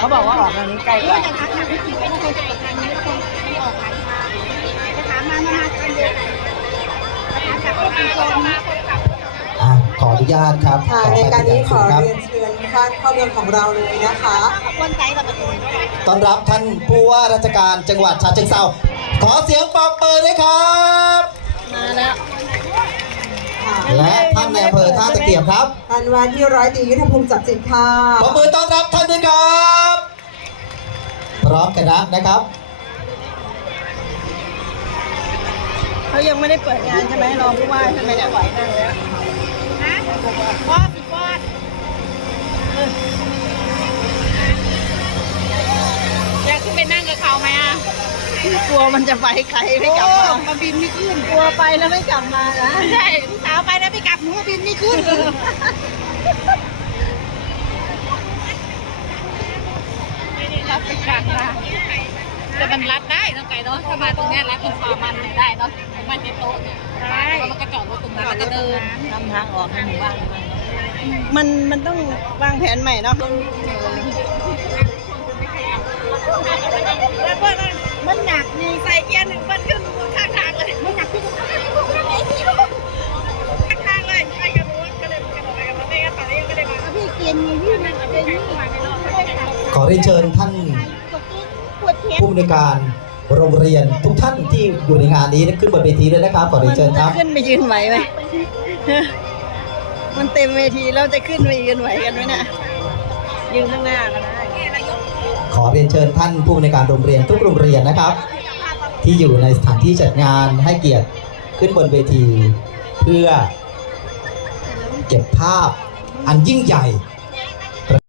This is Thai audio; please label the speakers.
Speaker 1: บอกว่าออกทางนี้ใกล้กว่า
Speaker 2: จะทักหนักไม่ถึงก็คงจะออกทางนี้ก็คงออกทางจะถามมากันเดียวกันจากคนเป็นคน
Speaker 3: ขออนุญาตครับ
Speaker 4: ในการนี้ขอเรียนเชิญท่านเข้าเมืองของเราเลยนะคะ
Speaker 2: คนใจแบบนี้
Speaker 3: ต้อนรับท่านผู้ว่าราชการจังหวัดฉะเชิงเทราขอเสียงปรบมือด้วยครับ
Speaker 2: มาแล้ว
Speaker 3: และท่านในอำเภอท่าตะเกียบครับ
Speaker 4: ท่านว่าที่ร้อยตรียุทธภูมิจับจิตค่ะ
Speaker 3: ปรบมือต้อนรับท่านด้วยครับพร้อมคณะนะครับ
Speaker 1: เขายังไม่ได้เปิดงานใช่ไหมรอผู้ว่าใช่ไหมเนี่ยไหวนั่งแล้ว
Speaker 2: นะป้อนสิป้อนอยากขึ้นไปนั่งกับเขาไหมอ่ะ
Speaker 1: กลัวมันจะไปไกลไม่กลับมา
Speaker 2: มันบินไม่ขึ้น
Speaker 1: กลัวไปแล้วไม่กลับมานะ
Speaker 2: ใช่สาวไปแล้วไม่กลับหนูบินไม่ขึ้นรับไปกลางนะแต่มันรัดได้น้องไก่เนาะถ้ามาตรงนี้รัดตรงความมันได้เนาะมันในโต๊ะเนี่ยได้แล้วก็จอดรถตรงนั้นแล้วก็เดิน
Speaker 1: ทำทางออกให้หมู่บ้านมันต้องวางแผนใหม่เนาะ
Speaker 2: แล้วมันหนักมีใส่เกียร์หนึ่งมันขึ้นข้างทางเลยมันหนักขึ้นข้างทางเลยไปกับรถก็เลยไปกับรถไม่งั้นตอนนี้ยังไม่ได้มาพี่เกียร์มียื่นมันเป็นยื่นมาในรอบ
Speaker 3: ขอเรียนเชิญท่านผู้อำนวยการโรงเรียนทุกท่านที่อยู่ในงานนี้ขึ้นบนเวทีด้วยนะครับขอเรียนเชิญครับ
Speaker 1: ขึ้นไปยืนไหวไหมมันเต็มเวทีแล้วจะขึ้นไปยืนไหวกันไหมเนี่ยยืนข้างหน้าก็ได้
Speaker 3: ขอเรียนเชิญท่านผู้อำนวยการโรงเรียนทุกโรงเรียนนะครับที่อยู่ในสถานที่จัดงานให้เกียรติขึ้นบนเวทีเพื่อเก็บภาพอันยิ่งใหญ่